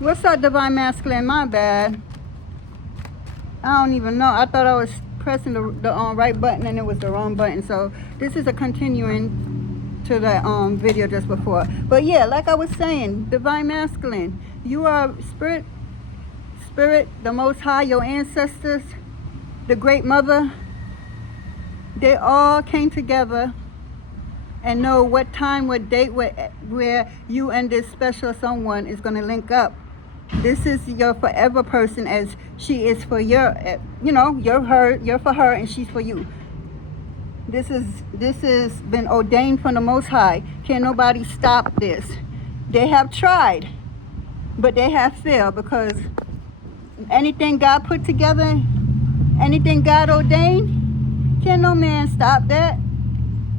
What's up, Divine Masculine? My bad. I don't even know. I thought I was pressing the right button and it was the wrong button. So this is a continuing to the video just before. But yeah, like I was saying, Divine Masculine, you are spirit, the Most High, your ancestors, the Great Mother. They all came together and know what time, what date, where you and this special someone is going to link up. This is your forever person, as she is for your, you're for her and she's for you. This has been ordained from the Most High. Can't nobody stop this. They have tried, but they have failed, because anything God put together, anything God ordained, can no man stop that.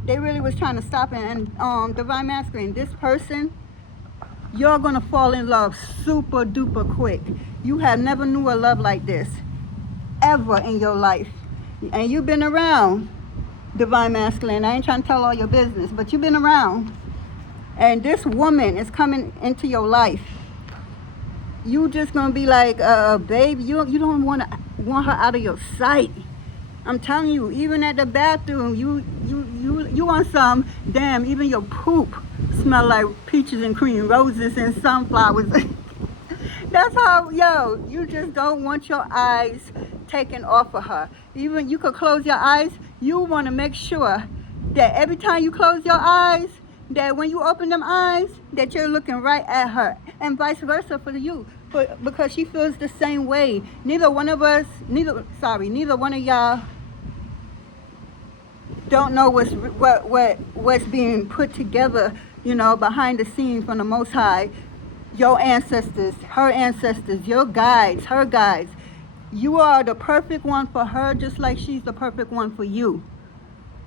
They really was trying to stop it. And Divine Masculine, this person, you're gonna fall in love super duper quick. You have never knew a love like this ever in your life. And you've been around, Divine Masculine. I ain't trying to tell all your business, but you've been around. And this woman is coming into your life. You just gonna be like, babe, you don't want her out of your sight. I'm telling you, even at the bathroom, you want some, damn, even your poop smell like peaches and cream, roses and sunflowers. That's how, you just don't want your eyes taken off of her. Even you could close your eyes, you want to make sure that every time you close your eyes, that when you open them eyes, that you're looking right at her, and vice versa for you, because she feels the same way. Neither one of y'all don't know what's being put together, behind the scenes from the Most High. Your ancestors, her ancestors, your guides, her guides. You are the perfect one for her, just like she's the perfect one for you.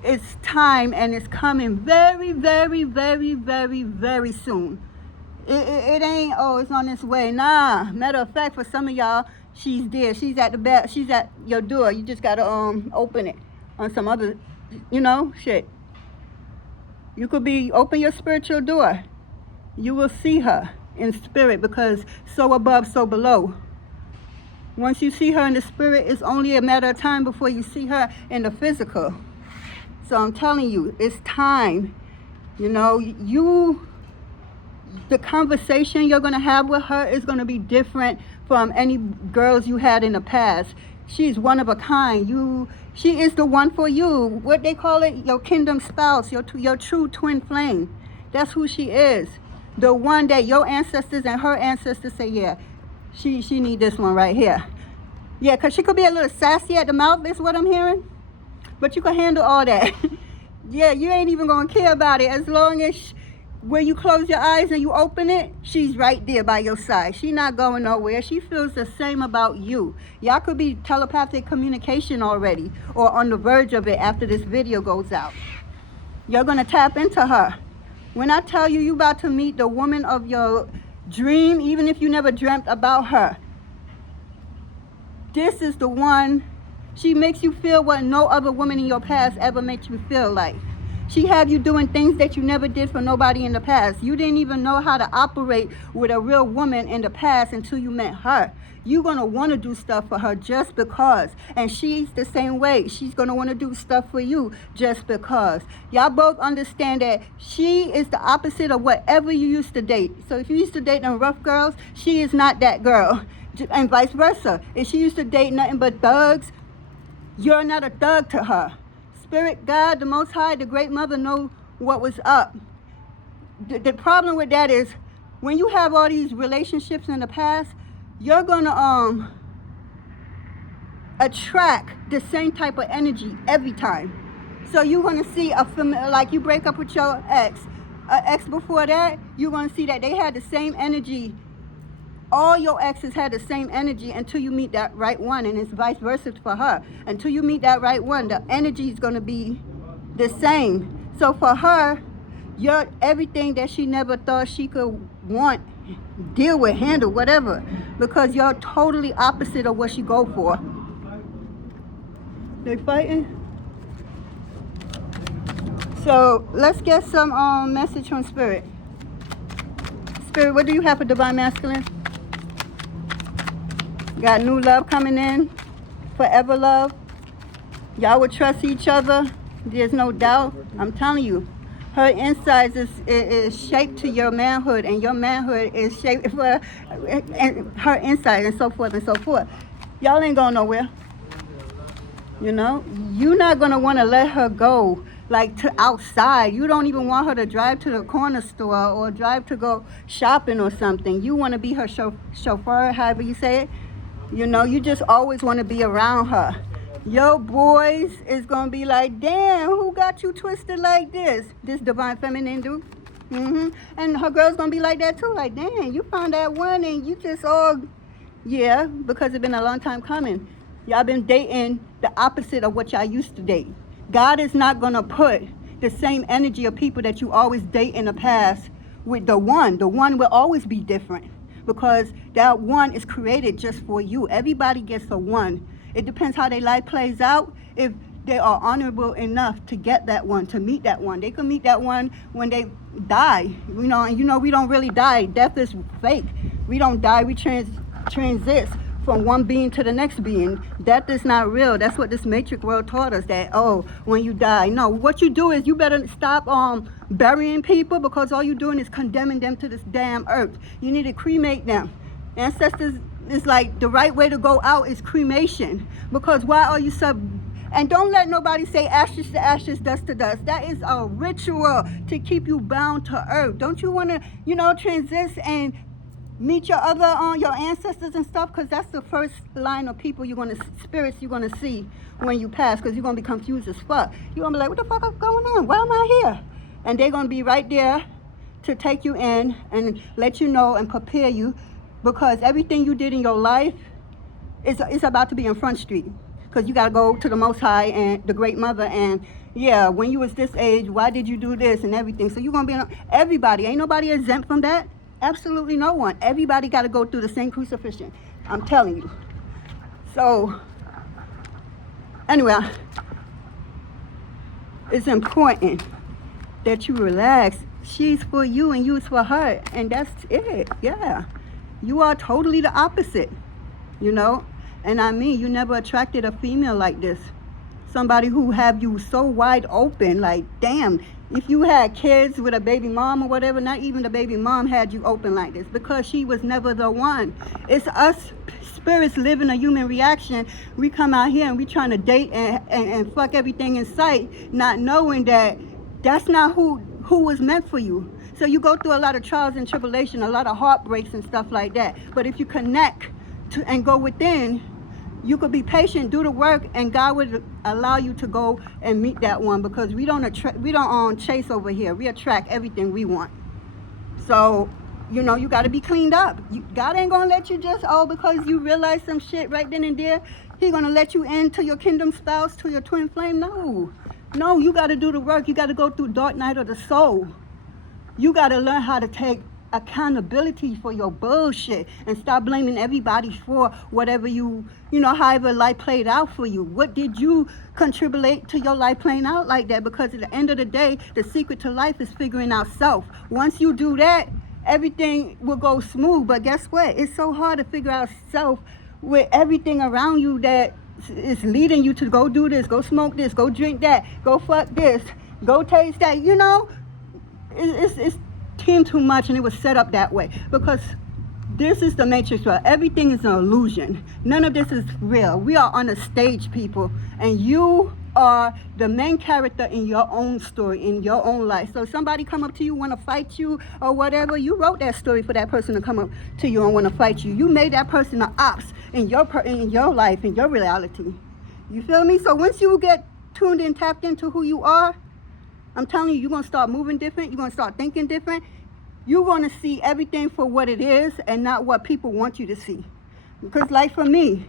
It's time, and it's coming very, very, very, very, very soon. It ain't, it's on its way. Nah. Matter of fact, for some of y'all, she's there. She's at the back. She's at your door. You just gotta open it on some other, shit. You could open your spiritual door. You will see her in spirit, because so above, so below. Once you see her in the spirit, it's only a matter of time before you see her in the physical. So I'm telling you, it's time. The conversation you're going to have with her is going to be different from any girls you had in the past. She's one of a kind. She is the one for you. What they call it, your kingdom spouse, your true twin flame. That's who she is. The one that your ancestors and her ancestors say, yeah, she need this one right here. Yeah, because she could be a little sassy at the mouth, is what I'm hearing. But you can handle all that. Yeah, you ain't even going to care about it, as long as when you close your eyes and you open it, she's right there by your side. She's not going nowhere. She feels the same about you. Y'all could be telepathic communication already, or on the verge of it after this video goes out. You're going to tap into her. When I tell you, you about to meet the woman of your dream, even if you never dreamt about her, this is the one. She makes you feel what no other woman in your past ever made you feel like. She have you doing things that you never did for nobody in the past. You didn't even know how to operate with a real woman in the past until you met her. You're going to want to do stuff for her just because. And she's the same way. She's going to want to do stuff for you just because. Y'all both understand that she is the opposite of whatever you used to date. So if you used to date them rough girls, she is not that girl. And vice versa. If she used to date nothing but thugs, you're not a thug to her. Spirit, God, the Most High, the Great Mother know what was up. The problem with that is, when you have all these relationships in the past, you're going to attract the same type of energy every time. So you're going to see a familiar, like you break up with your ex before that, you're going to see that they had the same energy. All your exes had the same energy until you meet that right one, and it's vice versa for her. Until you meet that right one, the energy is going to be the same. So for her, you're everything that she never thought she could want, deal with, handle, whatever, because you're totally opposite of what she go for. They fighting? So let's get some message from Spirit. Spirit, what do you have for Divine Masculine? Got new love coming in. Forever love. Y'all would trust each other. There's no doubt. I'm telling you. Her insides is shaped to your manhood, and your manhood is shaped for and her inside, and so forth and so forth. Y'all ain't going nowhere. You know, you're not gonna want to let her go like to outside. You don't even want her to drive to the corner store or drive to go shopping or something. You want to be her chauffeur, however you say it. You know, you just always want to be around her. Your boys is gonna be like, damn, who got you twisted like this? This divine feminine do. And her girl's gonna be like that too. Like, damn, you found that one and you just all, yeah, because it's been a long time coming. Y'all been dating the opposite of what y'all used to date. God is not gonna put the same energy of people that you always date in the past with the one. The one will always be different because that one is created just for you. Everybody gets a one. It depends how their life plays out. If they are honorable enough to get that one, to meet that one. They can meet that one when they die. You know, and you know we don't really die. Death is fake. We don't die. We transit from one being to the next being. Death is not real. That's what this matrix world taught us, that, oh, when you die. No, what you do is you better stop burying people, because all you're doing is condemning them to this damn earth. You need to cremate them. Ancestors, it's like the right way to go out is cremation, because why are you and don't let nobody say ashes to ashes, dust to dust. That is a ritual to keep you bound to earth. Don't you want to, you know, transit and meet your other your ancestors and stuff, because that's the first line of people spirits you're gonna see when you pass, because you're gonna be confused as fuck. You're gonna be like, what the fuck is going on? Why am I here? And they're gonna be right there to take you in and let you know and prepare you, because everything you did in your life is about to be in Front Street, because you got to go to the Most High and the Great Mother, and yeah, when you was this age, why did you do this and everything. So you're going to be, everybody, ain't nobody exempt from that. Absolutely no one. Everybody got to go through the same crucifixion. I'm telling you. So anyway, it's important that you relax. She's for you and you's for her, and that's it. Yeah. You are totally the opposite, you know? And I mean, you never attracted a female like this. Somebody who have you so wide open, like, damn, if you had kids with a baby mom or whatever, not even the baby mom had you open like this, because she was never the one. It's us spirits living a human reaction. We come out here and we trying to date and fuck everything in sight, not knowing that that's not who was meant for you. So you go through a lot of trials and tribulation, a lot of heartbreaks and stuff like that. But if you connect to and go within, you could be patient, do the work, and God would allow you to go and meet that one, because we don't chase over here. We attract everything we want. So, you know, you got to be cleaned up. God ain't going to let you just, because you realize some shit right then and there, He going to let you into your kingdom spouse, to your twin flame. No, you got to do the work. You got to go through dark night of the soul. You got to learn how to take accountability for your bullshit and stop blaming everybody for whatever however life played out for you. What did you contribute to your life playing out like that? Because at the end of the day, the secret to life is figuring out self. Once you do that, everything will go smooth. But guess what? It's so hard to figure out self with everything around you that is leading you to go do this, go smoke this, go drink that, go fuck this, go taste that. You know, it's too much, and it was set up that way, because this is the matrix where everything is an illusion. None of this is real. We are on a stage, people, and you are the main character in your own story, in your own life. So somebody come up to you, want to fight you or whatever, you wrote that story for that person to come up to you and want to fight you. You made that person an ops in your life, in your reality. You feel me? So once you get tuned in, tapped into who you are, I'm telling you, you're going to start moving different. You're going to start thinking different. You're going to see everything for what it is and not what people want you to see. Because like for me,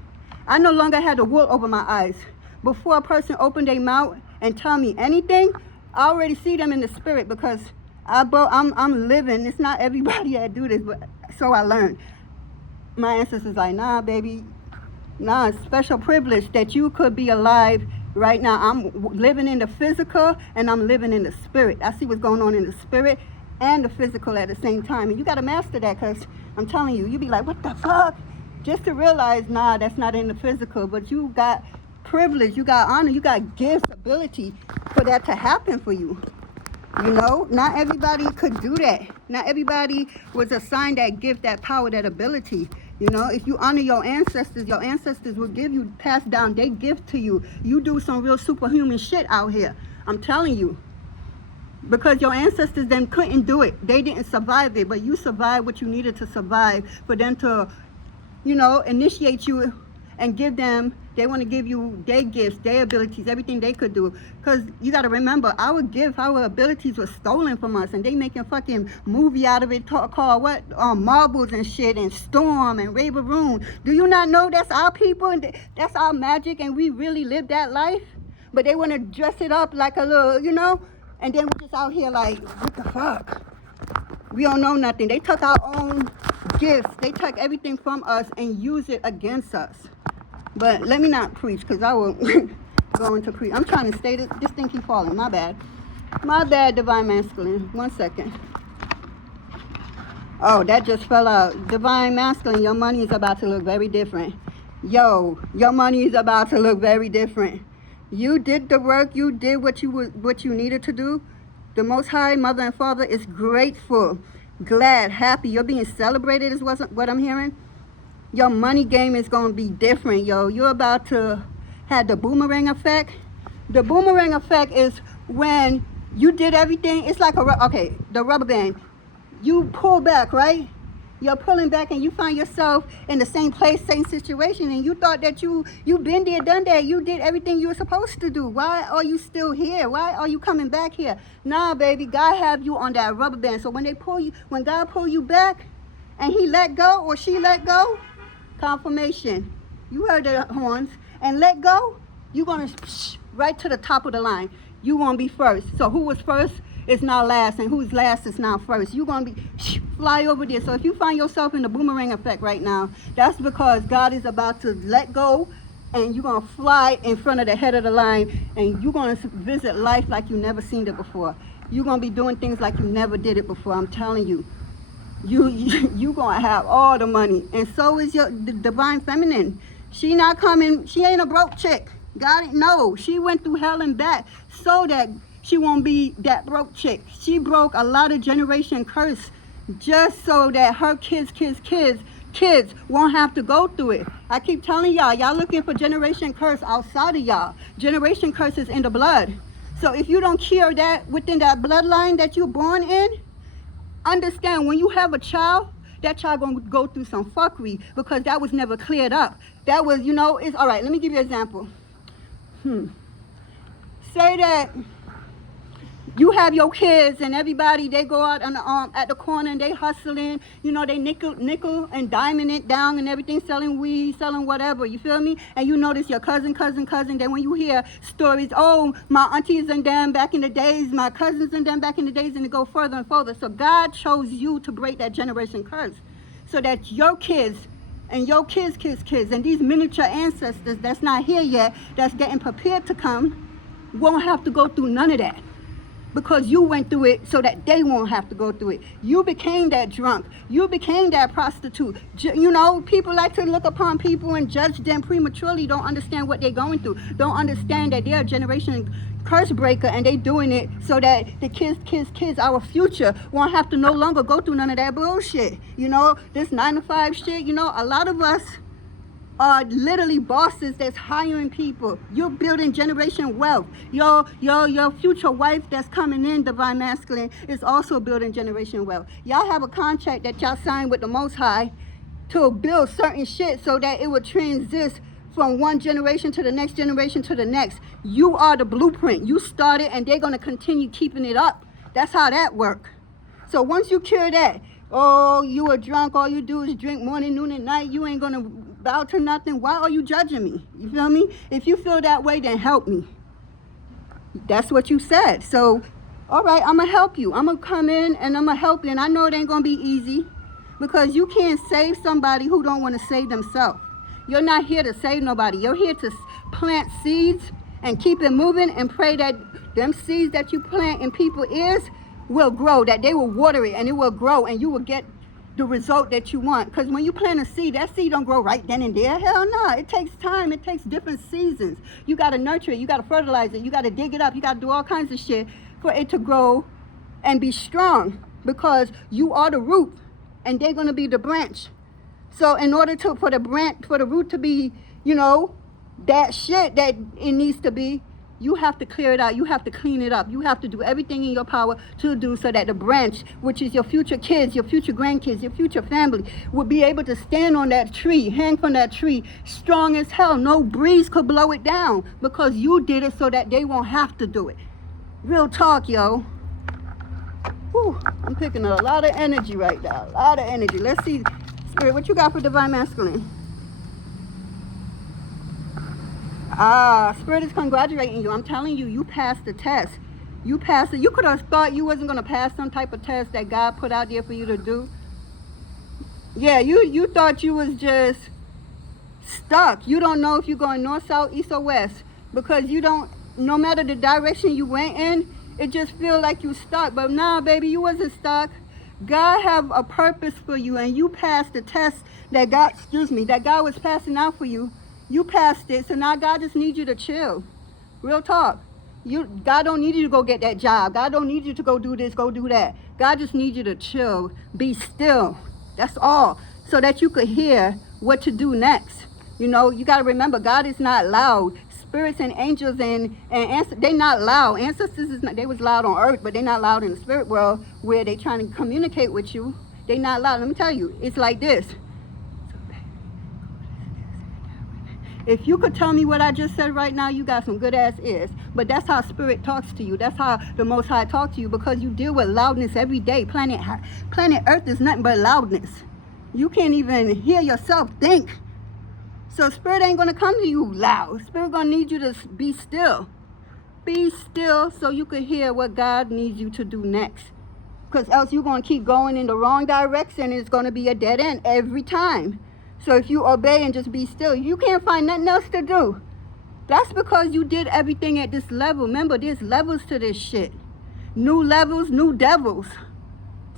I no longer had the wool over my eyes. Before a person opened their mouth and tell me anything, I already see them in the spirit, because I'm living. It's not everybody that do this, but so I learned. My ancestors like, nah, baby, nah, it's special privilege that you could be alive right now. I'm living in the physical and I'm living in the spirit. I see what's going on in the spirit and the physical at the same time. And you got to master that, because I'm telling you, you be like, what the fuck? just to realize, nah, that's not in the physical, but you got privilege, you got honor, you got gifts, ability for that to happen for you. You know, not everybody could do that. Not everybody was assigned that gift, that power, that ability. You know, if you honor your ancestors will give you, pass down their gift to you. You do some real superhuman shit out here. I'm telling you. Because your ancestors then couldn't do it. They didn't survive it, but you survived what you needed to survive for them to, you know, initiate you and give them, they want to give you their gifts, their abilities, everything they could do. Because you got to remember, our gifts, our abilities were stolen from us, and they making fucking movie out of it called what? Marbles and shit, and Storm and Raveroon. Do you not know that's our people and that's our magic, and we really live that life? But they want to dress it up like a little, you know, and then we're just out here like, what the fuck? We don't know nothing. They took our own gifts. They took everything from us and use it against us. But let me not preach, because I will go into preach. I'm trying to stay, this thing keep falling. My bad. My bad, Divine Masculine. 1 second. Oh, that just fell out. Divine Masculine, your money is about to look very different. Yo, your money is about to look very different. You did the work. You did what you needed to do. The Most High, Mother and Father, is grateful, glad, happy. You're being celebrated is what I'm hearing. Your money game is going to be different, yo. You're about to have the boomerang effect. The boomerang effect is when you did everything. It's like the rubber band. You pull back, right? You're pulling back and you find yourself in the same place, same situation, and you thought that you been there, done that. You did everything you were supposed to do. Why are you still here? Why are you coming back here? Nah, baby, God have you on that rubber band. So when God pull you back and he let go or she let go, confirmation. You heard the horns. And let go, you're going to right to the top of the line. You want to be first. So who was first is now last, and who's last is now first. You're going to be fly over there. So if you find yourself in the boomerang effect right now, that's because God is about to let go, and you're going to fly in front of the head of the line, and you're going to visit life like you never seen it before. You're going to be doing things like you never did it before. I'm telling you. You gonna have all the money, and so is your Divine Feminine. She not coming. She ain't a broke chick. God, no. She went through hell and back so that she won't be that broke chick. She broke a lot of generation curse just so that her kids won't have to go through it. I keep telling y'all looking for generation curse outside of y'all. Generation curse is in the blood. So if you don't cure that within that bloodline that you're born in, understand, when you have a child, that child gonna go through some fuckery because that was never cleared up. That was, it's all right. Let me give you an example. Say that you have your kids and everybody, they go out on at the corner and they hustling, they nickel and diamond it down and everything, selling weed, selling whatever, you feel me? And you notice your cousin, then when you hear stories, oh, my aunties and them back in the days, my cousins and them back in the days, and it go further and further. So God chose you to break that generation curse so that your kids and your kids, and these miniature ancestors that's not here yet, that's getting prepared to come, won't have to go through none of that. Because you went through it so that they won't have to go through it. You became that drunk. You became that prostitute. People like to look upon people and judge them prematurely, don't understand what they're going through. Don't understand that they're a generation curse breaker, and they doing it so that the kids, our future, won't have to no longer go through none of that bullshit. This 9-to-5 shit, a lot of us are literally bosses that's hiring people. You're building generation wealth. Your future wife that's coming in, Divine Masculine, is also building generation wealth. Y'all have a contract that y'all signed with the Most High to build certain shit so that it would transist from one generation to the next generation to the next. You are the blueprint. You started, and they're going to continue keeping it up. That's how that works. So once you cure that, oh, you are drunk, all you do is drink morning, noon, and night, you ain't going to bow to nothing. Why are you judging me? You feel me? If you feel that way, then help me. That's what you said. So, all right, I'm going to help you. I'm going to come in and I'm going to help you. And I know it ain't going to be easy because you can't save somebody who don't want to save themselves. You're not here to save nobody. You're here to plant seeds and keep it moving and pray that them seeds that you plant in people's ears will grow, that they will water it and it will grow, and you will get the result that you want. Because when you plant a seed, that seed don't grow right then and there. Hell no. It takes time. It takes different seasons. You got to nurture it. You got to fertilize it. You got to dig it up. You got to do all kinds of shit for it to grow and be strong, because you are the root and they're going to be the branch. So in order for the root to be, you know, that shit that it needs to be, you have to clear it out. You have to clean it up. You have to do everything in your power to do so that the branch, which is your future kids, your future grandkids, your future family, will be able to stand on that tree, hang from that tree, strong as hell. No breeze could blow it down, because you did it so that they won't have to do it. Real talk, yo. Whew, I'm picking up a lot of energy right now. A lot of energy. Let's see, Spirit, what you got for Divine Masculine? Spirit is congratulating you. I'm telling you, you passed the test. You passed it. You could have thought you wasn't going to pass some type of test that God put out there for you to do. Yeah, you thought you was just stuck. You don't know if you're going north, south, east, or west, because you don't, no matter the direction you went in, it just feels like you stuck. But nah, baby, you wasn't stuck. God have a purpose for you, and you passed the test that God, that God was passing out for you. You passed it, so now God just needs you to chill. Real talk. God don't need you to go get that job. God don't need you to go do this, go do that. God just needs you to chill, be still. That's all, so that you could hear what to do next. You know, you got to remember, God is not loud. Spirits and angels and they not loud. Ancestors is not, they was loud on earth, but they not loud in the spirit world where they trying to communicate with you. They not loud. Let me tell you, it's like this. If you could tell me what I just said right now, you got some good ass ears. But that's how Spirit talks to you. That's how the Most High talks to you, because you deal with loudness every day. Planet Earth is nothing but loudness. You can't even hear yourself think. So Spirit ain't going to come to you loud. Spirit going to need you to be still. Be still so you can hear what God needs you to do next. Because else you're going to keep going in the wrong direction, and it's going to be a dead end every time. So if you obey and just be still, you can't find nothing else to do. That's because you did everything at this level. Remember, there's levels to this shit. New levels, new devils.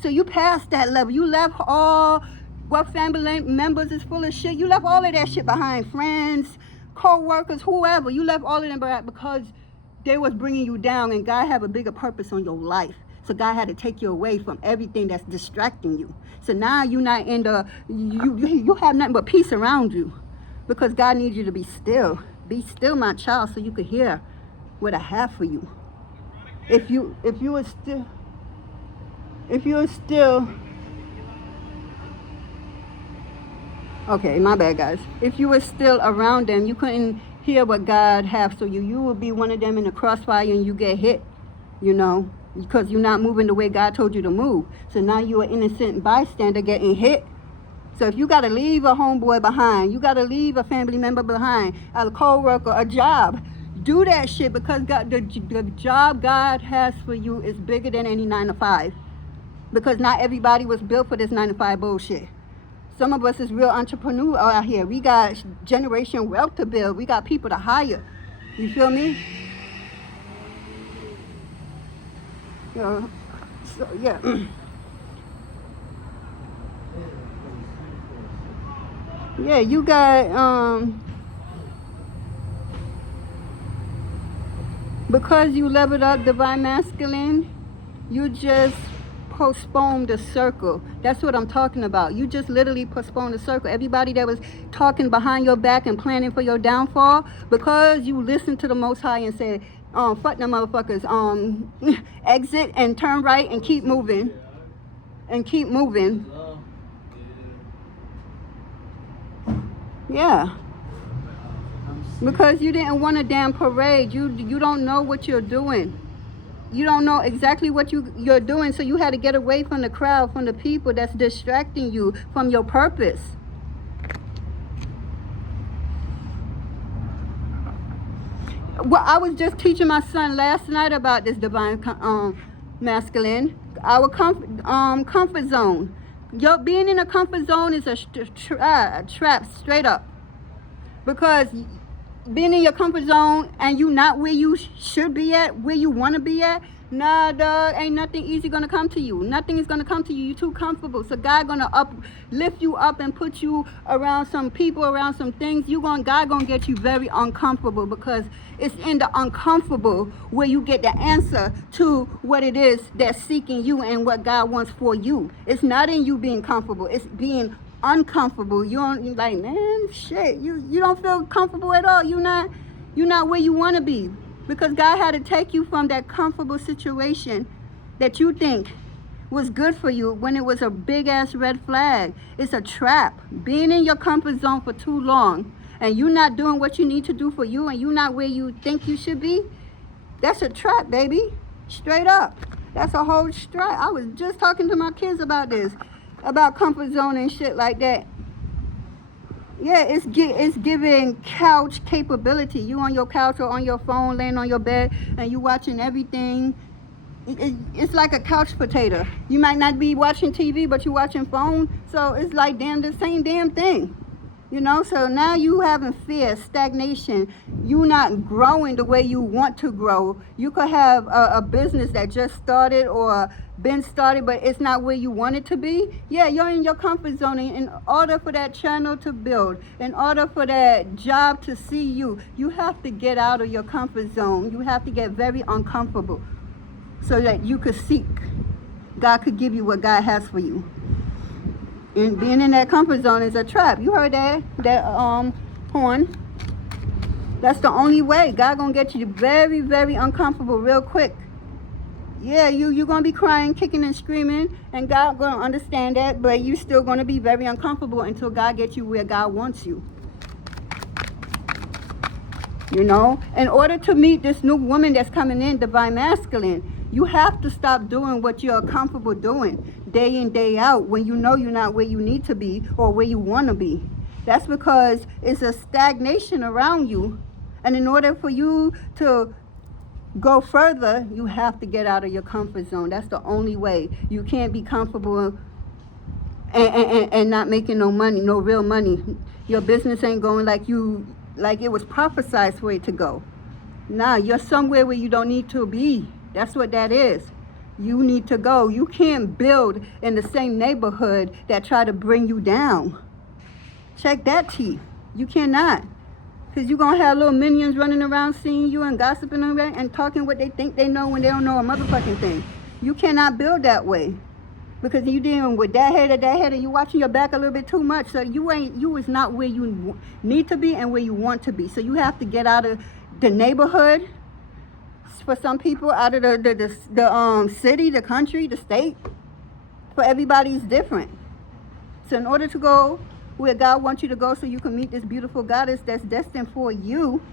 So you passed that level. You left all what family members is full of shit. You left all of that shit behind. Friends, co-workers, whoever. You left all of them behind because they was bringing you down, and God have a bigger purpose on your life. So God had to take you away from everything that's distracting you. So now you're not in the, you have nothing but peace around you, because God needs you to be still. Be still, my child, so you could hear what I have for you. If you were still, okay, my bad, guys. If you were still around them, you couldn't hear what God has for you. You would be one of them in the crossfire and you get hit, you know, because you're not moving the way God told you to move. So now you're an innocent bystander getting hit. So if you got to leave a homeboy behind, you got to leave a family member behind, a co-worker, a job, do that shit, because God, the job God has for you is bigger than any 9 to 5. Because not everybody was built for this 9 to 5 bullshit. Some of us is real entrepreneurs out here. We got generation wealth to build. We got people to hire. You feel me? So, yeah. Yeah, you got, because you leveled up Divine Masculine, you just postponed the circle. That's what I'm talking about. You just literally postponed the circle. Everybody that was talking behind your back and planning for your downfall, because you listened to the Most High and said, fuck them motherfuckers, exit and turn right and keep moving. And keep moving. Yeah. Because you didn't want a damn parade. You don't know what you're doing. You don't know exactly what you're doing, so you had to get away from the crowd, from the people that's distracting you from your purpose. Well, I was just teaching my son last night about this Divine Masculine, our comfort zone. Being in a comfort zone is a trap, straight up. Because being in your comfort zone and you not where you should be at, where you want to be at, Nah, dog, ain't nothing easy gonna come to you. Nothing is gonna come to you. You're too comfortable. So God gonna lift you up and put you around some people, around some things. God gonna get you very uncomfortable, because it's in the uncomfortable where you get the answer to what it is that's seeking you and what God wants for you. It's not in you being comfortable. It's being uncomfortable. You're like, man, shit. You don't feel comfortable at all. You're not where you want to be. Because God had to take you from that comfortable situation that you think was good for you when it was a big ass red flag. It's a trap. Being in your comfort zone for too long and you not doing what you need to do for you, and you not where you think you should be, that's a trap, baby. Straight up. That's a whole trap. I was just talking to my kids about this, about comfort zone and shit like that. Yeah, it's giving couch capability. You on your couch or on your phone, laying on your bed, and you watching everything. It's like a couch potato. You might not be watching TV, but you watching phone. So it's like the same damn thing. You know, so now you having fear, stagnation. You not growing the way you want to grow. You could have a business that just started or been started, but it's not where you want it to be. Yeah, you're in your comfort zone. In order for that channel to build, in order for that job to see you, you have to get out of your comfort zone. You have to get very uncomfortable so that you could seek. God could give you what God has for you. And being in that comfort zone is a trap. You heard that horn. That's the only way. God gonna get you very, very uncomfortable real quick. Yeah, you're gonna be crying, kicking and screaming, and God gonna understand that, but you still gonna be very uncomfortable until God gets you where God wants you. You know, in order to meet this new woman that's coming in, divine masculine, you have to stop doing what you're comfortable doing day in, day out, when you know you're not where you need to be or where you want to be. That's because it's a stagnation around you. And in order for you to go further, you have to get out of your comfort zone. That's the only way. You can't be comfortable and not making no money, no real money. Your business ain't going like it was prophesied for it to go. Nah, you're somewhere where you don't need to be. That's what that is. You need to go. You can't build in the same neighborhood that try to bring you down. Check that teeth. You cannot. Because you're going to have little minions running around seeing you and gossiping and talking what they think they know when they don't know a motherfucking thing. You cannot build that way. Because you dealing with that head, and you watching your back a little bit too much. So you is not where you need to be and where you want to be. So you have to get out of the neighborhood. For some people, out of the city, the country, the state. For everybody's different. So in order to go where God wants you to go, so you can meet this beautiful goddess that's destined for you,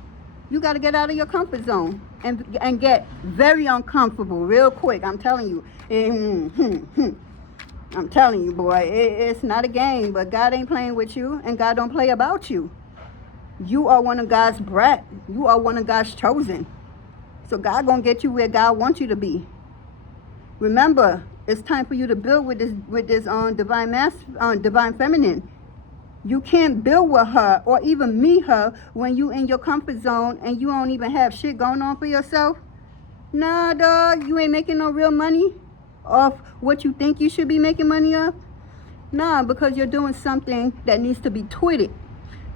you got to get out of your comfort zone and get very uncomfortable real quick. I'm telling you. I'm telling you, boy, it's not a game, but God ain't playing with you, and God don't play about you. You are one of God's brat. You are one of God's chosen. So God gonna get you where God wants you to be. Remember, it's time for you to build with this divine feminine. You can't build with her or even meet her when you in your comfort zone and you don't even have shit going on for yourself. Nah, dog, you ain't making no real money off what you think you should be making money off. Nah, because you're doing something that needs to be tweeted.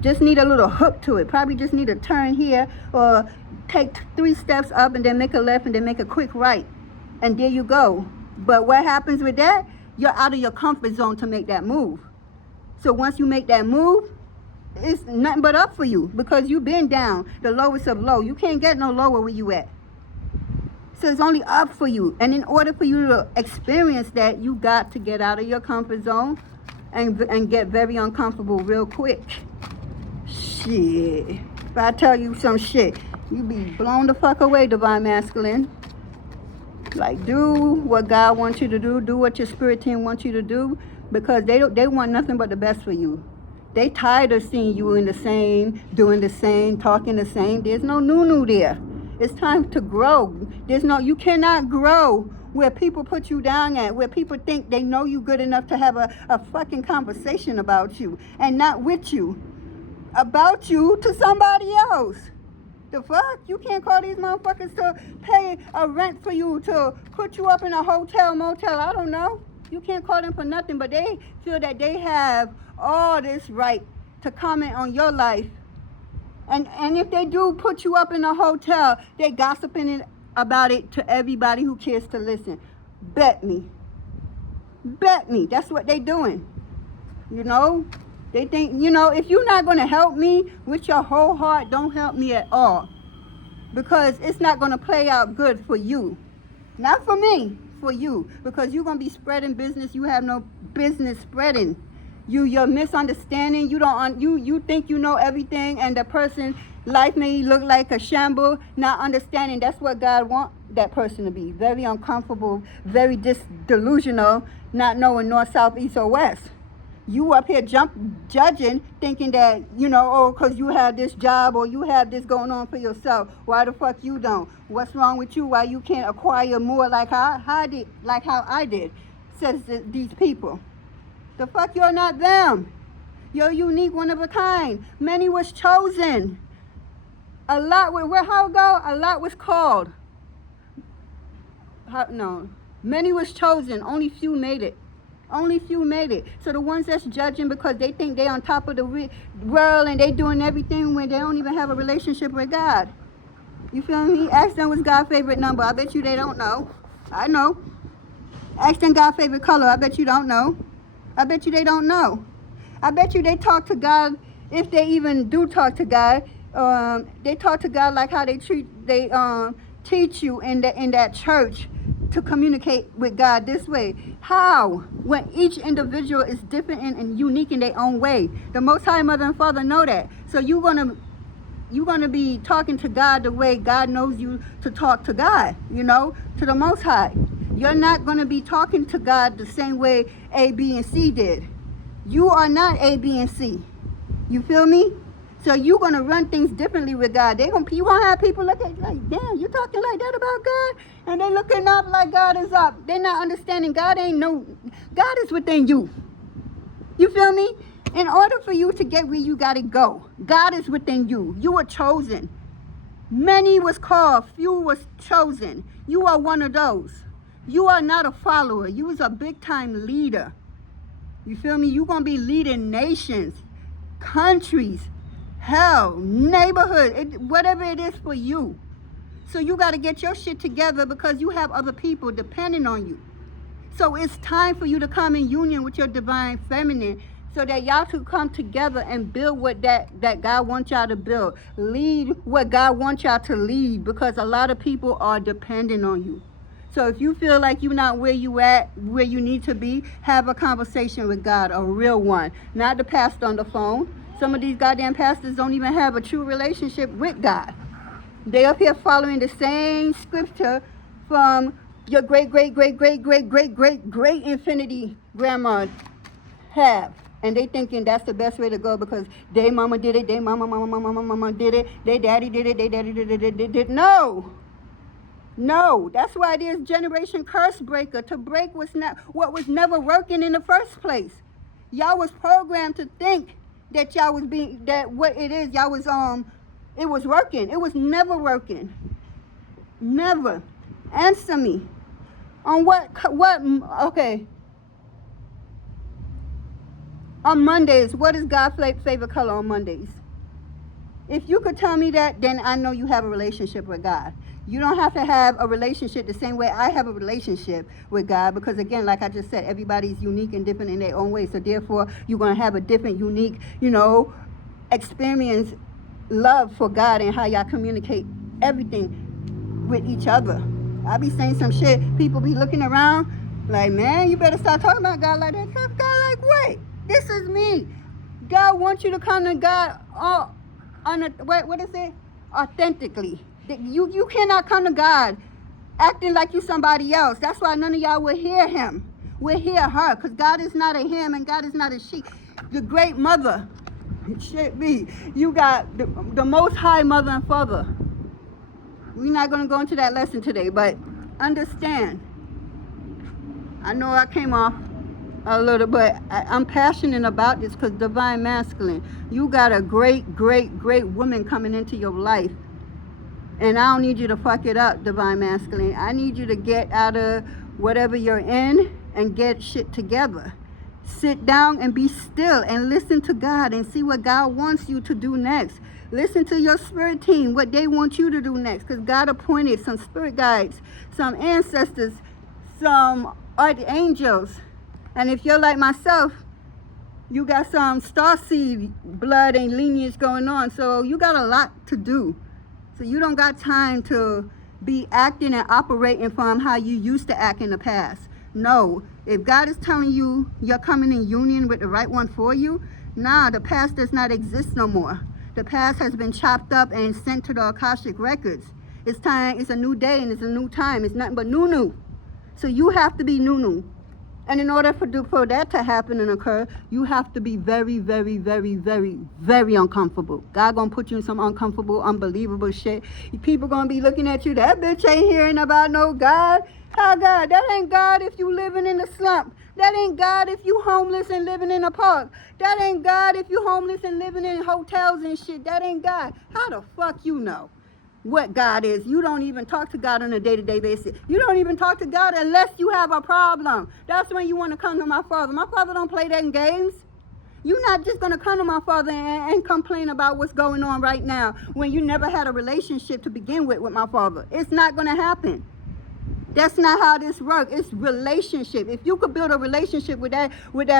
Just need a little hook to it. Probably just need a turn here or take 3 steps up and then make a left and then make a quick right. And there you go. But what happens with that? You're out of your comfort zone to make that move. So once you make that move, it's nothing but up for you because you've been down, the lowest of low. You can't get no lower where you at. So it's only up for you. And in order for you to experience that, you got to get out of your comfort zone and get very uncomfortable real quick. Shit. If I tell you some shit, you be blown the fuck away, divine masculine. Like, do what God wants you to do. Do what your spirit team wants you to do. Because they want nothing but the best for you. They tired of seeing you in the same, doing the same, talking the same. There's no new there. It's time to grow. You cannot grow where people put you down at, where people think they know you good enough to have a fucking conversation about you and not with you. About you to somebody else. The fuck? You can't call these motherfuckers to pay a rent for you, to put you up in a hotel, motel. I don't know. You can't call them for nothing, but they feel that they have all this right to comment on your life. And if they do put you up in a hotel, they gossiping about it to everybody who cares to listen. Bet me. Bet me. That's what they doing. You know? They think, you know, if you're not going to help me with your whole heart, don't help me at all. Because it's not going to play out good for you. Not for me, for you. Because you're going to be spreading business you have no business spreading. You're misunderstanding. You think you know everything, and the person life may look like a shamble, not understanding that's what God wants that person to be. Very uncomfortable, very delusional, not knowing north, south, east, or west. You up here judging, thinking that, you know, oh, because you have this job or you have this going on for yourself. Why the fuck you don't? What's wrong with you? Why you can't acquire more like how I did, says these people. The fuck, you're not them. You're unique, one of a kind. Many was chosen. A lot was called. Many was chosen. Only few made it. Only few made it. So the ones that's judging because they think they on top of the world and they doing everything when they don't even have a relationship with God. You feel me? Ask them what's God's favorite number. I bet you they don't know. I know. Ask them God's favorite color. I bet you don't know. I bet you they don't know. I bet you they talk to God, if they even do talk to God. They talk to God like how they teach you in that church to communicate with God this way. How? When each individual is different and unique in their own way. The Most High Mother and Father know that. So you're gonna be talking to God the way God knows you to talk to God, you know, to the Most High. You're not gonna be talking to God the same way A, B, and C did. You are not A, B, and C. You feel me? So you're gonna run things differently with God. You gonna have people look at you like, damn, you talking like that about God? And they looking up like God is up. They're not understanding God is within you. You feel me? In order for you to get where you gotta go, God is within you. You were chosen. Many was called, few was chosen. You are one of those. You are not a follower. You was a big time leader. You feel me? You're gonna be leading nations, countries, hell, neighborhood, whatever it is for you. So you got to get your shit together because you have other people depending on you. So it's time for you to come in union with your divine feminine so that y'all can come together and build what that God wants y'all to build. Lead what God wants y'all to lead, because a lot of people are depending on you. So if you feel like you're not where you at, where you need to be, have a conversation with God, a real one, not the pastor on the phone. Some of these goddamn pastors don't even have a true relationship with God. They up here following the same scripture from your great infinity grandma have. And they thinking that's the best way to go because they mama did it, they mama did it, they daddy did it, they daddy did it. No, that's why there's generation curse breaker, to break what was never working in the first place. Y'all was programmed to think that y'all was it was working. It was never working. Never. Answer me. On okay. On Mondays, what is God's favorite color on Mondays? If you could tell me that, then I know you have a relationship with God. You don't have to have a relationship the same way I have a relationship with God, because again, like I just said, everybody's unique and different in their own way. So therefore, you're going to have a different, unique, experience, love for God and how y'all communicate everything with each other. I be saying some shit, people be looking around like, man, you better start talking about God like that. God like, wait, this is me. God wants you to come to God what is it? Authentically. You cannot come to God acting like you somebody else. That's why none of y'all will hear him. We'll hear her, because God is not a him and God is not a she. The great mother, it should be. You got the most high mother and father. We're not going to go into that lesson today, but understand. I know I came off a little, but I'm passionate about this because divine masculine. You got a great woman coming into your life. And I don't need you to fuck it up, Divine Masculine. I need you to get out of whatever you're in and get shit together. Sit down and be still and listen to God and see what God wants you to do next. Listen to your spirit team, what they want you to do next. Because God appointed some spirit guides, some ancestors, some archangels. And if you're like myself, you got some starseed blood and lineage going on. So you got a lot to do. So you don't got time to be acting and operating from how you used to act in the past. No, if God is telling you you're coming in union with the right one for you, nah, the past does not exist no more. The past has been chopped up and sent to the Akashic records. It's time, it's a new day and it's a new time. It's nothing but new. So you have to be new. And in order for that to happen and occur, you have to be very, very, very, very, very uncomfortable. God gonna put you in some uncomfortable, unbelievable shit. People gonna be looking at you, that bitch ain't hearing about no God. How God? That ain't God if you living in the slump. That ain't God if you homeless and living in a park. That ain't God if you homeless and living in hotels and shit. That ain't God. How the fuck you know what God is? You don't even talk to God on a day-to-day basis. You don't even talk to God unless you have a problem. That's when you want to come to my Father. My Father don't play that in games. You're not just going to come to my Father and complain about what's going on right now when you never had a relationship to begin with my Father. It's not going to happen. That's not how this works. It's relationship. If you could build a relationship with that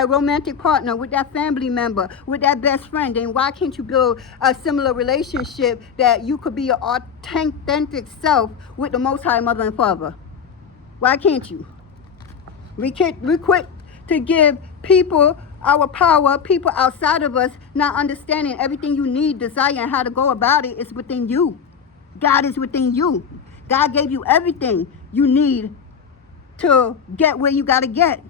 romantic partner, with that family member, with that best friend, then why can't you build a similar relationship that you could be your authentic self with the Most High Mother and Father? Why can't you? We quit to give people our power, people outside of us not understanding everything you need, desire, and how to go about it is within you. God is within you. God gave you everything you need to get where you got to get.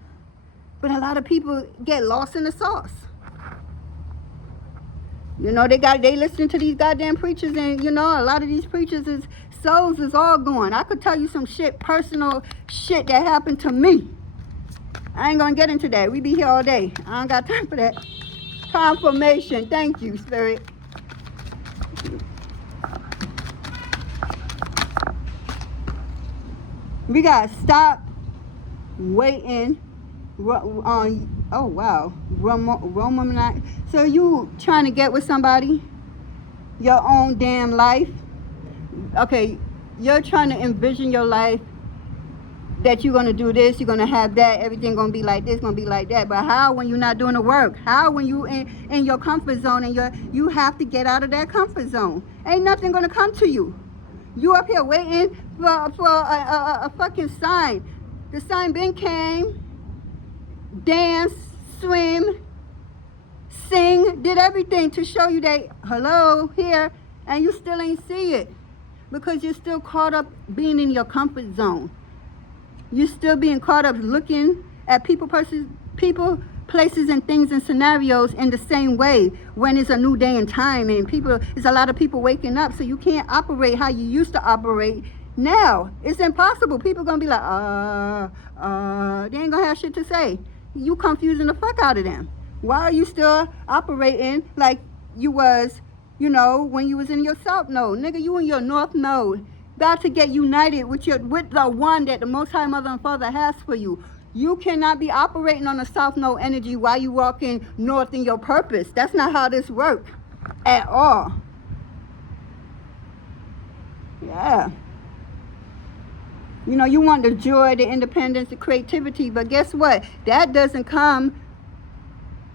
But a lot of people get lost in the sauce. You know, they listen to these goddamn preachers, and you know, a lot of these preachers' souls is all gone. I could tell you some shit, personal shit that happened to me. I ain't gonna get into that. We be here all day. I don't got time for that. Confirmation. Thank you, Spirit. We gotta stop waiting on, oh wow, Roman. So you trying to get with somebody, your own damn life. Okay, you're trying to envision your life that you're gonna do this, you're gonna have that, everything gonna be like this, gonna be like that. But how when you're not doing the work? How when you in your comfort zone and you have to get out of that comfort zone? Ain't nothing gonna come to you. You up here waiting for a fucking sign. The sign been came, dance, swim, sing, did everything to show you that, hello, here, and you still ain't see it. Because you're still caught up being in your comfort zone. You're still being caught up looking at people, places, and things and scenarios in the same way when it's a new day and time and there's a lot of people waking up, so you can't operate how you used to operate now. It's impossible. People gonna be like, they ain't gonna have shit to say. You confusing the fuck out of them. Why are you still operating like you was, you know, when you was in your south node? Nigga, you in your north node. About to get united with the one that the Most High Mother and Father has for you. You cannot be operating on a south node energy while you walking north in your purpose. That's not how this works at all. Yeah. You know, you want the joy, the independence, the creativity, but guess what? That doesn't come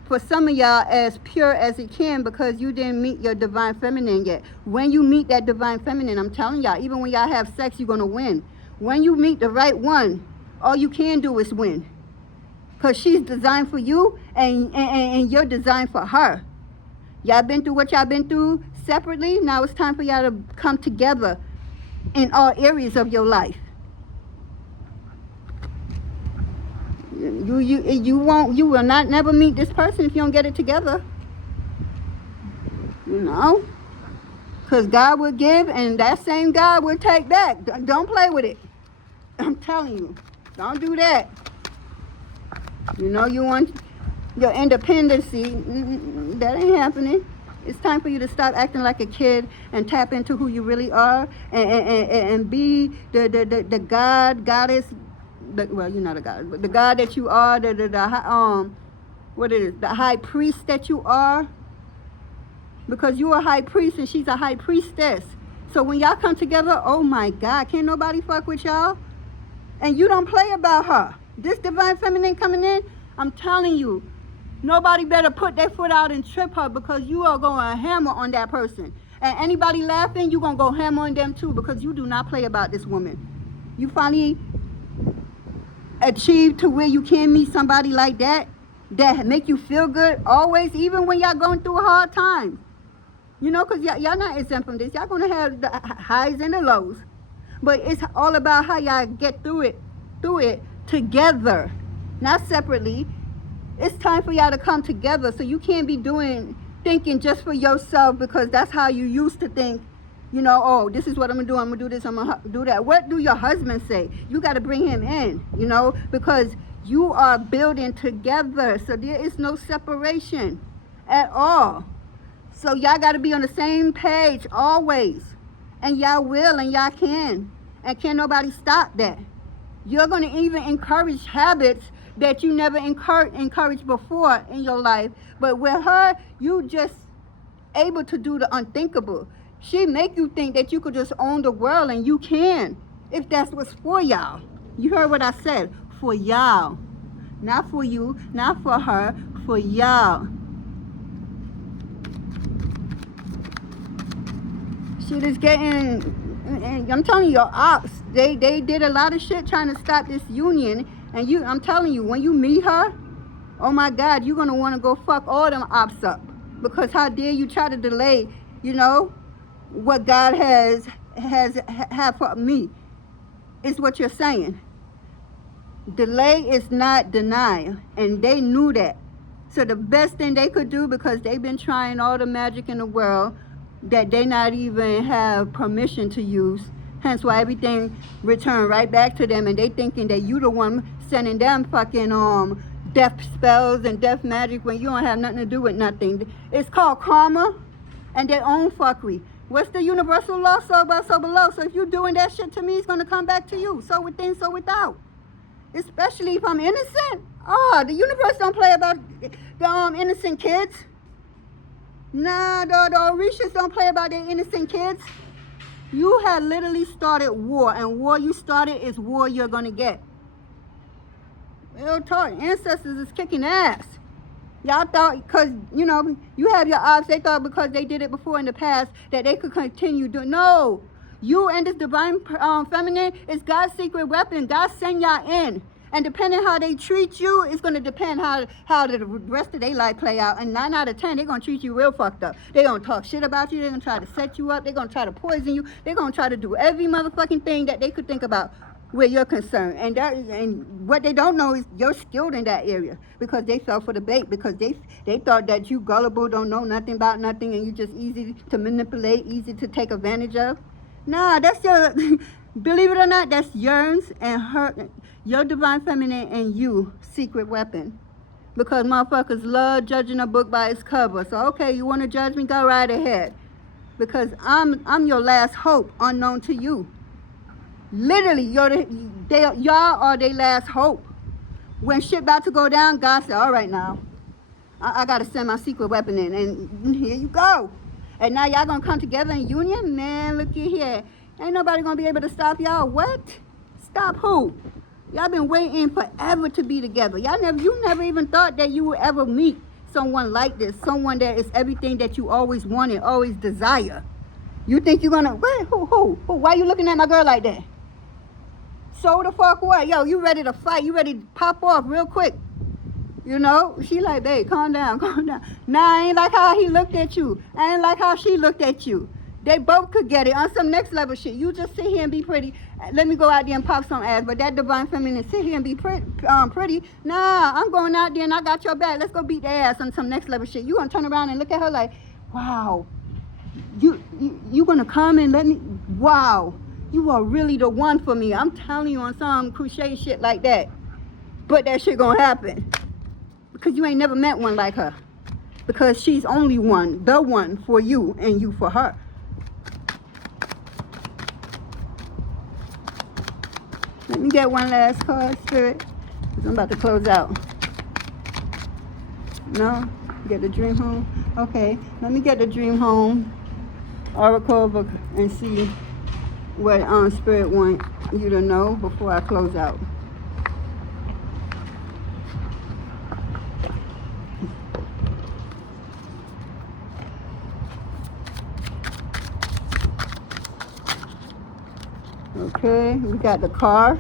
for some of y'all as pure as it can because you didn't meet your divine feminine yet. When you meet that divine feminine, I'm telling y'all, even when y'all have sex, you're going to win. When you meet the right one, all you can do is win. Because she's designed for you and you're designed for her. Y'all been through what y'all been through separately. Now it's time for y'all to come together in all areas of your life. You will not never meet this person if you don't get it together. You know? Because God will give and that same God will take back. Don't play with it. I'm telling you. Don't do that. You know you want your independency. That ain't happening. It's time for you to stop acting like a kid and tap into who you really are, and be the goddess. Well, you're not a god, but the God that you are, what it is, the high priest that you are. Because you're a high priest and she's a high priestess. So when y'all come together, oh my God, can't nobody fuck with y'all? And you don't play about her. This divine feminine coming in, I'm telling you, nobody better put their foot out and trip her, because you are going to hammer on that person. And anybody laughing, you're going to go hammer on them too, because you do not play about this woman. You finally achieved to where you can meet somebody like that make you feel good always, even when y'all going through a hard time. You know, because y'all not exempt from this. Y'all going to have the highs and the lows. But it's all about how y'all get through it together, not separately. It's time for y'all to come together. So you can't be thinking just for yourself, because that's how you used to think. You know, oh, this is what I'm going to do. I'm going to do this. I'm going to do that. What do your husband say? You got to bring him in, you know, because you are building together. So there is no separation at all. So y'all got to be on the same page always. And y'all will and y'all can. And can't nobody stop that. You're going to even encourage habits that you never encouraged before in your life. But with her, you just able to do the unthinkable. She make you think that you could just own the world, and you can, if that's what's for y'all. You heard what I said. For y'all. Not for you, not for her, for y'all. Shit is getting, and I'm telling you, your ops, they did a lot of shit trying to stop this union. And I'm telling you, when you meet her, oh my God, you're gonna want to go fuck all them ops up. Because how dare you try to delay, you know, what God has for me, is what you're saying. Delay is not denial, and they knew that. So the best thing they could do, because they've been trying all the magic in the world that they not even have permission to use, hence why everything returned right back to them, and they thinking that you the one sending them fucking death spells and death magic when you don't have nothing to do with nothing. It's called karma and their own fuckery. What's the universal law? So above, so below. So if you're doing that shit to me, it's going to come back to you. So within, so without. Especially if I'm innocent. Oh, the universe don't play about the innocent kids. Nah, the Orishas don't play about their innocent kids. You had literally started war, and war you started is war you're going to get. Real talk, ancestors is kicking ass. Y'all thought, because, you know, you have your ops, they thought because they did it before in the past that they could continue doing. No, you and this divine feminine is God's secret weapon. God send y'all in. And depending how they treat you, it's going to depend how the rest of their life play out. And 9 out of 10, they're going to treat you real fucked up. They're going to talk shit about you. They're going to try to set you up. They're going to try to poison you. They're going to try to do every motherfucking thing that they could think about where you're concerned. And what they don't know is you're skilled in that area, because they fell for the bait, because they thought that you gullible, don't know nothing about nothing, and you just easy to manipulate, easy to take advantage of. Nah, that's your, believe it or not, that's yours and her, your divine feminine and you secret weapon. Because motherfuckers love judging a book by its cover. So okay, you want to judge me? Go right ahead. Because I'm your last hope, unknown to you. Literally, y'all are their last hope. When shit about to go down, God said, all right now, I got to send my secret weapon in, and here you go. And now y'all going to come together in union? Man, looky here. Ain't nobody going to be able to stop y'all. What? Stop who? Y'all been waiting forever to be together. You never even thought that you would ever meet someone like this, someone that is everything that you always wanted, always desire. You think you're going to, wait, who? Why you looking at my girl like that? So the fuck what? Yo, you ready to fight? You ready to pop off real quick? You know? She like, babe, calm down. Nah, I ain't like how he looked at you. I ain't like how she looked at you. They both could get it on some next level shit. You just sit here and be pretty. Let me go out there and pop some ass. But that divine feminine sit here and be pretty. Nah, I'm going out there and I got your back. Let's go beat their ass on some next level shit. You gonna turn around and look at her like, wow. You gonna come and let me, wow. You are really the one for me. I'm telling you, on some crochet shit like that. But that shit gonna happen. Because you ain't never met one like her. because she's only one, the one for you and you for her. Let me get one last card, Spirit, because I'm about to close out. No? Get the dream home? Okay, let me get the dream home oracle book and see what Spirit want you to know before I close out. Okay, we got the car.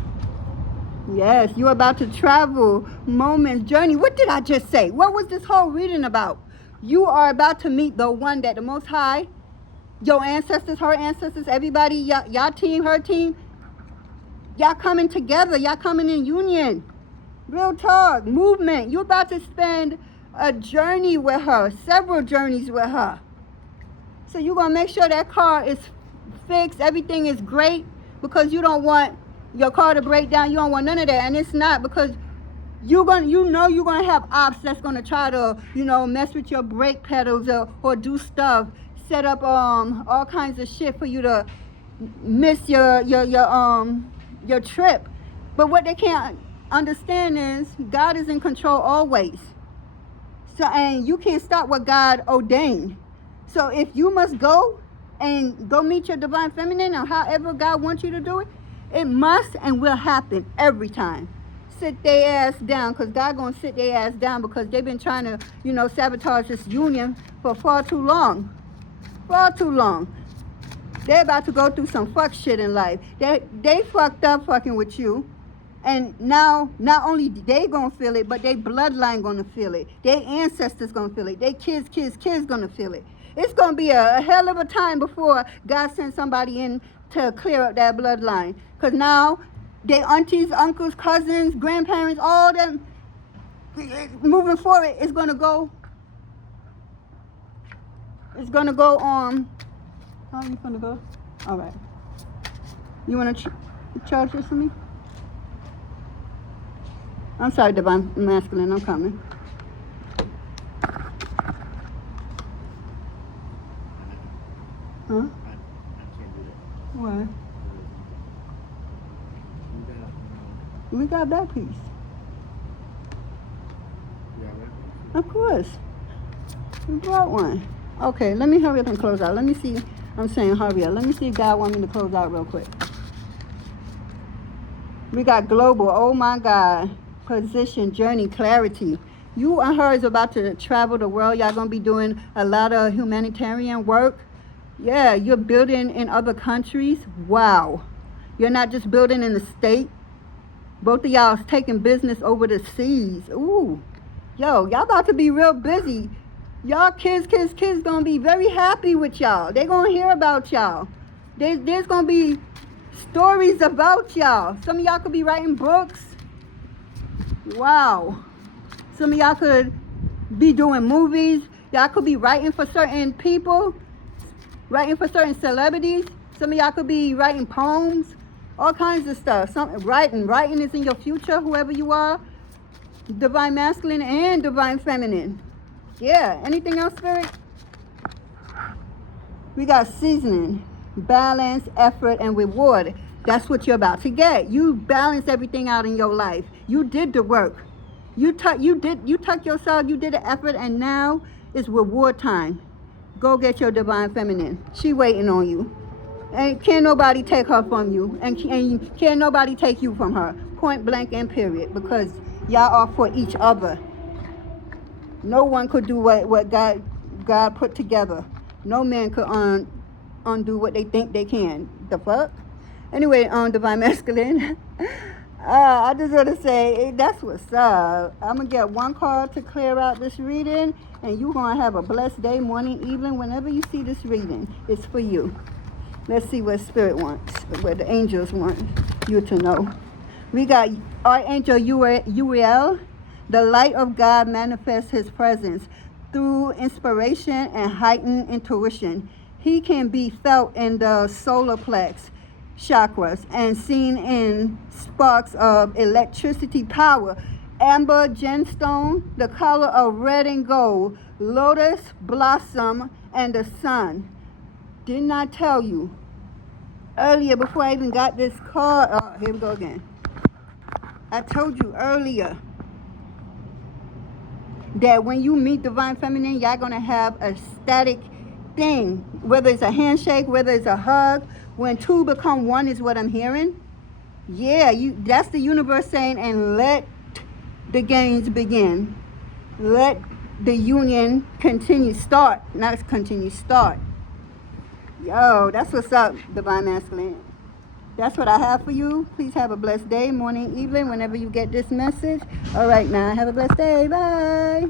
Yes, you're about to travel, moments, journey. What did I just say? What was this whole reading about? You are about to meet the one that the Most High, your ancestors, her ancestors, everybody, y'all team, her team, y'all coming together, y'all coming in union. Real talk, movement. You're about to spend a journey with her, several journeys with her. So you're going to make sure that car is fixed, everything is great, because you don't want your car to break down. You don't want none of that. And it's not, because you're gonna have ops that's gonna try to, mess with your brake pedals or do stuff, set up all kinds of shit for you to miss your trip. But what they can't understand is God is in control always. So, and you can't stop what God ordained. So if you must go and go meet your divine feminine, or however God wants you to do it, it must and will happen every time. Sit their ass down, because God gonna sit their ass down, because they've been trying to, sabotage this union for far too long. Far too long. They're about to go through some fuck shit in life. They fucked up fucking with you. And now, not only they gonna feel it, but their bloodline gonna feel it. Their ancestors gonna feel it. Their kids gonna feel it. It's gonna be a hell of a time before God sends somebody in to clear up that bloodline. Because now, their aunties, uncles, cousins, grandparents, all them, moving forward, it's gonna go on. How are you gonna go? All right. You wanna charge this for me? I'm sorry, Divine Masculine, I'm coming. Huh? Why? We got that piece. Of course. We brought one. Okay, let me hurry up and close out. Let me see. I'm saying hurry up. Let me see if God wants me to close out real quick. We got global. Oh my God. Position, journey, clarity. You and her is about to travel the world. Y'all gonna be doing a lot of humanitarian work. Yeah, you're building in other countries. Wow. You're not just building in the state. Both of y'all is taking business over the seas. Ooh. Yo, y'all about to be real busy. Y'all kids gonna be very happy with y'all. They gonna hear about y'all. There's gonna be stories about y'all. Some of y'all could be writing books. Wow. Some of y'all could be doing movies. Y'all could be writing for certain people, writing for certain celebrities. Some of y'all could be writing poems, all kinds of stuff. Writing is in your future, whoever you are. Divine Masculine and Divine Feminine. Yeah, anything else, Spirit? We got seasoning, balance, effort, and reward. That's what you're about to get. You balance everything out in your life. You did the work. You tuck yourself, you did the effort, and now it's reward time. Go get your divine feminine. She waiting on you. And can't nobody take her from you. And can't nobody take you from her. Point blank and period. Because y'all are for each other. No one could do what God put together. No man could undo what they think they can. The fuck? Anyway, Divine Masculine, I just want to say, that's what's up. I'm going to get one card to clear out this reading, and you're going to have a blessed day, morning, evening, whenever you see this reading. It's for you. Let's see what Spirit wants, what the angels want you to know. We got Archangel Uriel. The light of God manifests his presence through inspiration and heightened intuition. He can be felt in the solar plex chakras and seen in sparks of electricity power. amber gemstone, the color of red and gold, lotus blossom, and the sun. Didn't I tell you earlier before I even got this card? Oh, here we go again. I told you earlier that when you meet Divine Feminine, y'all gonna have a static thing, whether it's a handshake, whether it's a hug. When two become one is what I'm hearing. Yeah, that's the universe saying, and let the games begin. Let the union continue, start, not continue, start. Yo, that's what's up, Divine Masculine. That's what I have for you. Please have a blessed day, morning, evening, whenever you get this message. All right, now, have a blessed day. Bye.